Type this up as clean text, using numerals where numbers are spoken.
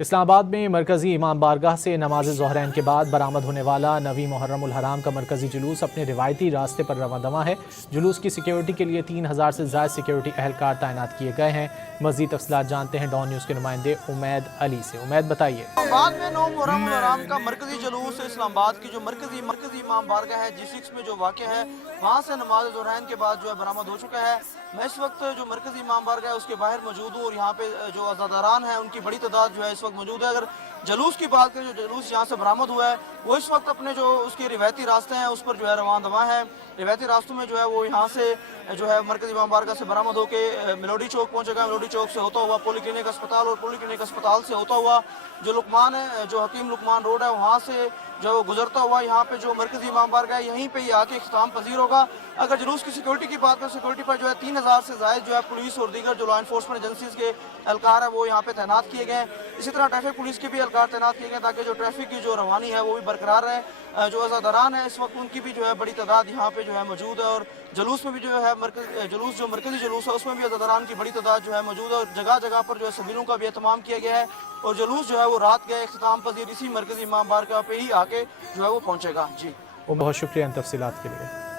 اسلام آباد میں مرکزی امام بارگاہ سے نماز ظہرین کے بعد برآمد ہونے والا نویں محرم الحرام کا مرکزی جلوس اپنے روایتی راستے پر رواں دواں ہے۔ جلوس کی سیکیورٹی کے لیے 3000 سے زائد سیکیورٹی اہلکار تعینات کیے گئے ہیں۔ مزید تفصیلات جانتے ہیں ڈان نیوز کے نمائندے امید علی سے۔ امید بتائیے۔ اسلام آباد میں نو محرم الحرام کا مرکزی جلوس اسلام آباد کی جو مرکزی امام بارگاہ ہے G6 میں جو واقع ہے، وہاں سے نماز ظہرین کے بعد جو ہے برآمد ہو چکا ہے۔ میں اس وقت جو مرکزی امام بارگاہ ہے اس کے باہر موجود ہوں، اور یہاں پہ جو عزاداران ہیں ان کی بڑی تعداد جو ہے اس وقت موجود ہے۔ اگر جلوس کی بات کریں، جو جلوس یہاں سے برآمد ہوا ہے وہ اس وقت اپنے جو اس کے روایتی راستے ہیں اس پر جو ہے رواں دواں ہے۔ روایتی راستوں میں جو ہے وہ یہاں سے جو ہے مرکزی امام بارگاہ سے برآمد ہو کے میلوڈی چوک پہنچے گا۔ میلوڈی چوک سے ہوتا ہوا پولی کلینک اسپتال، اور پولی کلینک اسپتال سے ہوتا ہوا جو لقمان ہے، جو حکیم لقمان روڈ ہے، وہاں سے جو گزرتا ہوا یہاں پہ جو مرکزی امام بارگاہ ہے یہیں پہ ہی آ کے اختتام پذیر ہوگا۔ اگر جلوس کی سیکورٹی کی بات کریں، سیکورٹی پر جو ہے 3000 سے زائد جو ہے پولیس اور دیگر جو لا انفورسمنٹ ایجنسیز کے اہلکار ہیں وہ یہاں پہ تعینات کیے گئے ہیں۔ اسی طرح ٹریفک پولیس کے بھی اہلکار تعینات کیے گئے ہیں تاکہ جو ٹریفک کی جو روانی ہے وہ بھی برقرار رہے۔ جو عزاداران ہیں اس وقت ان کی بھی جو ہے بڑی تعداد یہاں پہ جو ہے موجود ہے، اور جلوس میں بھی جو ہے مرکزی جلوس ہے اس میں بھی عزاداران کی بڑی تعداد جو ہے موجود ہے، اور جگہ جگہ پر جو ہے سبیلوں کا بھی اہتمام کیا گیا ہے، اور جلوس جو ہے وہ رات گئے اختتام پذیر اسی مرکزی امام بارگاہ پہ ہی آ کے جو ہے وہ پہنچے گا۔ جی بہت شکریہ ان تفصیلات کے لیے۔